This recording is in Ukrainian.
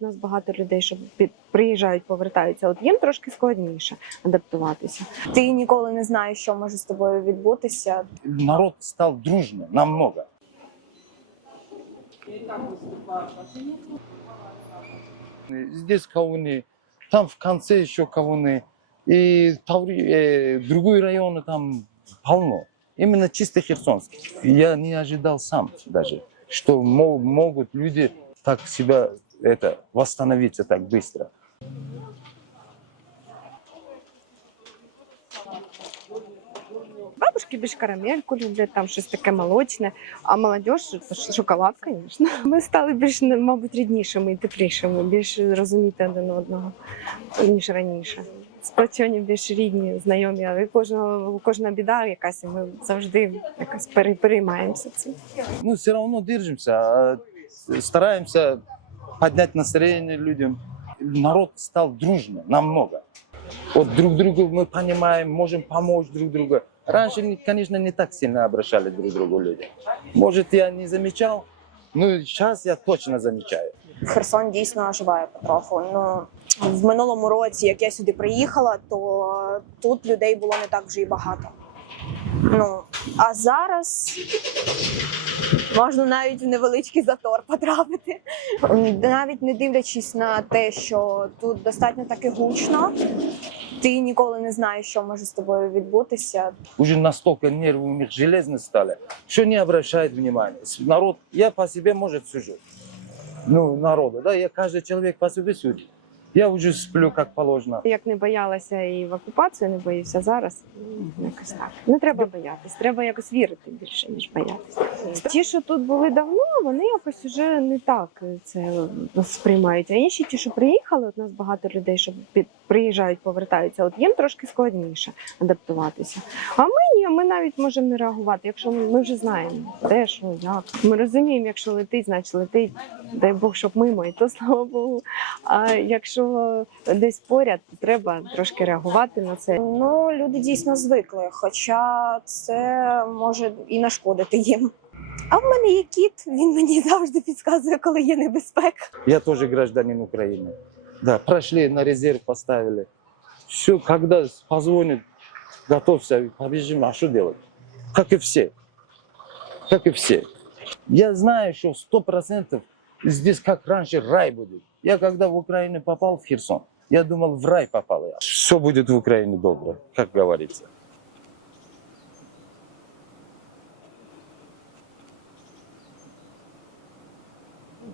У нас багато людей, що під- приїжджають, повертаються. От їм трошки складніше адаптуватися. Ти ніколи не знаєш, що може з тобою відбутися. народ стал дружно, намного. Здесь кавуны, там в конце еще кавуны, и Таври, э, другой район там полно. Именно чисто Херсонский. Я не ожидал сам даже, что мо- могут люди так себя это, восстановиться так быстро. Бабушки більш карамельку люблять, там щось таке молочне, а молодь шоколад, звісно. Ми стали більш, мабуть, ріднішими і теплішими, більш розуміти один одного, ніж раніше. Сплачені більш рідні, знайомі, але кожного, кожна біда якась, і ми завжди якось пере- переймаємося цим. Ну, все равно держимся, а, стараемся поднять настроение людям. Народ стал дружно, намного. Вот друг друга мы понимаем, можем помочь друг другу. Раньше, не- конечно, не так сильно обращали друг к другу люди. Может, я не замечал, но сейчас я точно замечаю. Херсон дійсно оживає потроху. Ну в минулому році, як я сюди приїхала, то тут людей було не так вже й багато. Ну а зараз можна навіть в невеличкий затор потрапити. Навіть не дивлячись на те, що тут достатньо таки гучно, ти ніколи не знаєш, що може з тобою відбутися. Уже настолько нервы у них железные стали, что не обращает внимания. С- Народ, я по себе, может, сужу. Ну, народу, да, я каждый человек по себе судит. Я уже сплю как положено. Як не боялася і в окупацію, не боюся зараз. Якось так. Не треба боятись, треба якось вірити більше, ніж боятися. Ті, що тут були давно, вони якось уже не так це сприймають. А інші, ті, що приїхали, от нас багато людей, що під- приїжджають, повертаються. От їм трошки складніше адаптуватися. А ми ні, ми навіть можемо не реагувати, якщо ми, ми вже знаємо, де що, як. Ми розуміємо, якщо летить, значить летить. Дай Бог, щоб мимо, і то слава Богу. А якщо десь поряд, то треба трошки реагувати на це. Ну, люди дійсно звикли, хоча це може і нашкодити їм. А в мене є кіт, він мені завжди підказує, коли є небезпека. Я тоже гражданин Украины. Да, прошли, на резерв поставили. Все, когда позвонит, готовься, побежим, а что делать? Как и все. Как и все. Я знаю, что сто процентов здесь как раньше рай будет. Я когда в Украину попал, в Херсон, я думал, в рай попал я. Все будет в Украине добро, как говорится.